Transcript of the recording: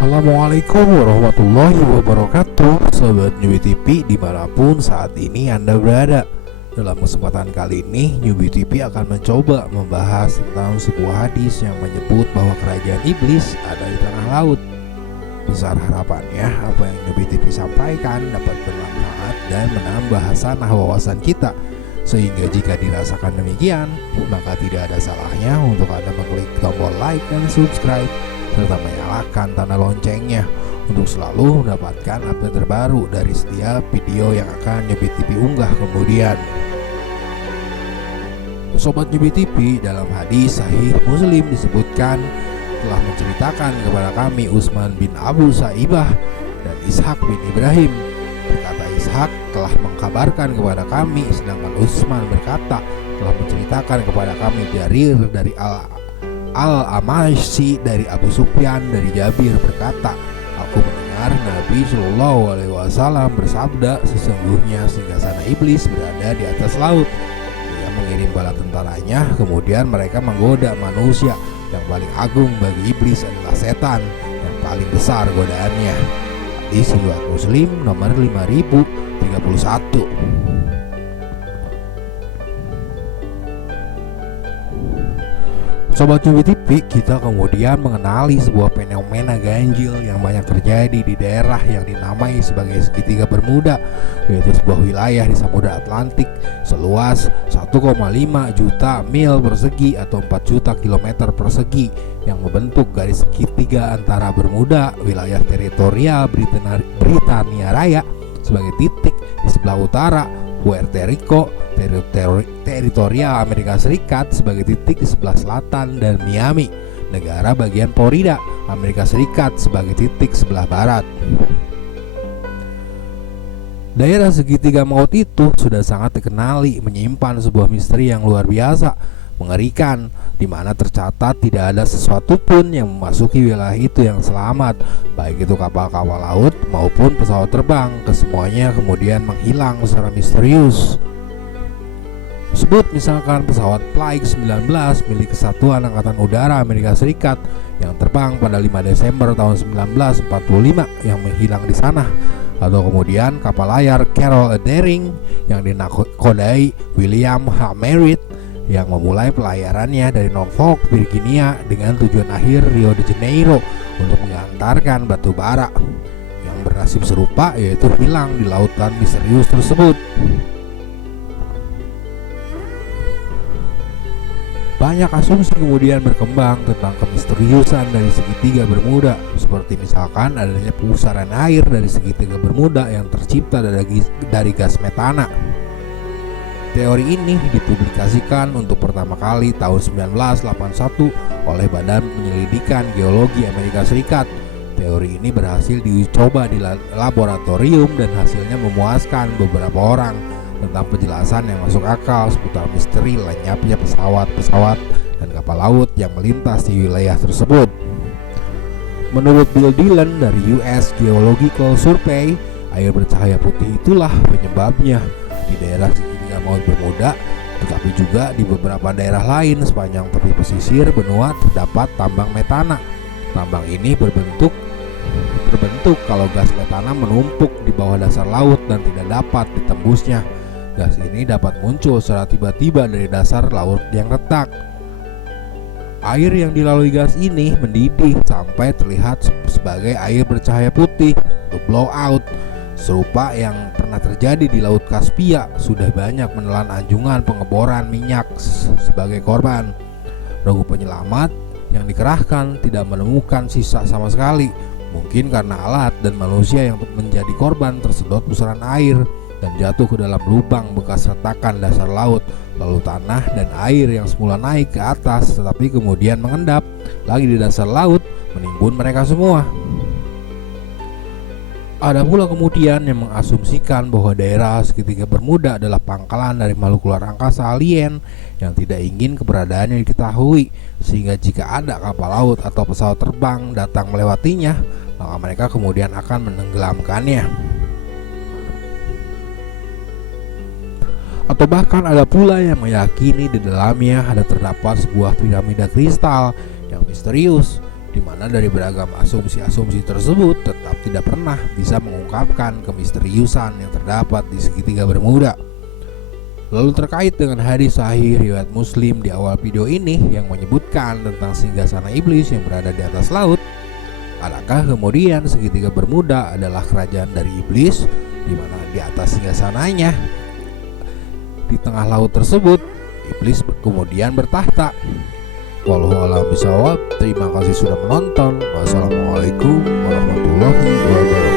Assalamualaikum warahmatullahi wabarakatuh, Sobat Newbie TV dimanapun saat ini Anda berada. Dalam kesempatan kali ini, Newbie TV akan mencoba membahas tentang sebuah hadis yang menyebut bahwa kerajaan iblis ada di tanah laut. Besar harapannya apa yang Newbie TV sampaikan dapat bermanfaat dan menambah hasanah wawasan kita, sehingga jika dirasakan demikian, maka tidak ada salahnya untuk Anda mengklik tombol like dan subscribe serta menyalakan tanda loncengnya untuk selalu mendapatkan update terbaru dari setiap video yang akan Newbie TV unggah kemudian. Sobat Newbie TV, dalam hadis Sahih Muslim disebutkan telah menceritakan kepada kami Utsman bin Abu Saibah dan Ishaq bin Ibrahim. Berkata Ishaq telah mengkabarkan kepada kami, sedangkan Utsman berkata telah menceritakan kepada kami dari Al-Amashi dari Abu Sufyan dari Jabir berkata, aku mendengar Nabi Shallallahu Alaihi Wasallam bersabda, sesungguhnya singgasana iblis berada di atas laut. Dia mengirim bala tentaranya, kemudian mereka menggoda manusia. Yang paling agung bagi iblis adalah setan, yang paling besar godaannya. Hadis riwayat Muslim nomor 5031. Sobat Newbie TV, kita kemudian mengenali sebuah fenomena ganjil yang banyak terjadi di daerah yang dinamai sebagai segitiga Bermuda, yaitu sebuah wilayah di Samudra Atlantik seluas 1,5 juta mil persegi atau 4 juta kilometer persegi yang membentuk garis segitiga antara Bermuda, wilayah teritorial Britania Raya sebagai titik di sebelah utara, Puerto Rico teritorial Amerika Serikat sebagai titik di sebelah selatan, dan Miami, negara bagian Florida, Amerika Serikat sebagai titik sebelah barat. Daerah segitiga maut itu sudah sangat dikenali menyimpan sebuah misteri yang luar biasa, mengerikan, di mana tercatat tidak ada sesuatu pun yang memasuki wilayah itu yang selamat, baik itu kapal-kapal laut maupun pesawat terbang. Kesemuanya kemudian menghilang secara misterius. Sebut misalkan pesawat Flight 19 milik Kesatuan Angkatan Udara Amerika Serikat yang terbang pada 5 Desember tahun 1945 yang menghilang di sana, atau kemudian kapal layar Carol Daring yang dinakodai William H. Merritt yang memulai pelayarannya dari Norfolk, Virginia dengan tujuan akhir Rio de Janeiro untuk mengantarkan batu bara yang bernasib serupa, yaitu hilang di lautan misterius tersebut. Banyak asumsi kemudian berkembang tentang kemisteriusan dari segitiga Bermuda, seperti misalkan adanya pusaran air dari segitiga Bermuda yang tercipta dari gas metana. Teori ini dipublikasikan untuk pertama kali tahun 1981 oleh Badan Penyelidikan Geologi Amerika Serikat. Teori ini berhasil dicoba di laboratorium dan hasilnya memuaskan beberapa orang tentang penjelasan yang masuk akal seputar misteri lenyapnya pesawat-pesawat dan kapal laut yang melintas di wilayah tersebut. Menurut Bill Dillon dari US Geological Survey, air bercahaya putih itulah penyebabnya di daerah segitiga maut Bermuda, tetapi juga di beberapa daerah lain sepanjang tepi pesisir benua terdapat tambang metana. Tambang ini terbentuk kalau gas metana menumpuk di bawah dasar laut dan tidak dapat ditembusnya. Gas ini dapat muncul secara tiba-tiba dari dasar laut yang retak. Air yang dilalui gas ini mendidih sampai terlihat sebagai air bercahaya putih atau blowout, serupa yang pernah terjadi di Laut Kaspia. Sudah banyak menelan anjungan pengeboran minyak sebagai korban. Regu penyelamat yang dikerahkan tidak menemukan sisa sama sekali, mungkin karena alat dan manusia yang menjadi korban tersedot pusaran air dan jatuh ke dalam lubang bekas retakan dasar laut. Lalu tanah dan air yang semula naik ke atas tetapi kemudian mengendap lagi di dasar laut menimbun mereka semua. Ada pula kemudian yang mengasumsikan bahwa daerah segitiga Bermuda adalah pangkalan dari makhluk luar angkasa alien yang tidak ingin keberadaannya diketahui, sehingga jika ada kapal laut atau pesawat terbang datang melewatinya, maka mereka kemudian akan menenggelamkannya. Atau bahkan ada pula yang meyakini di dalamnya ada terdapat sebuah piramida kristal yang misterius di mana dari beragam asumsi-asumsi tersebut tetap tidak pernah bisa mengungkapkan kemisteriusan yang terdapat di segitiga Bermuda. Lalu terkait dengan hadis sahih riwayat Muslim di awal video ini yang menyebutkan tentang singgasana iblis yang berada di atas laut, adakah kemudian segitiga Bermuda adalah kerajaan dari iblis, di mana di atas singgasananya di tengah laut tersebut iblis kemudian bertahta? Wallahu a'lam bishawab. Terima kasih sudah menonton. Wassalamualaikum warahmatullahi wabarakatuh.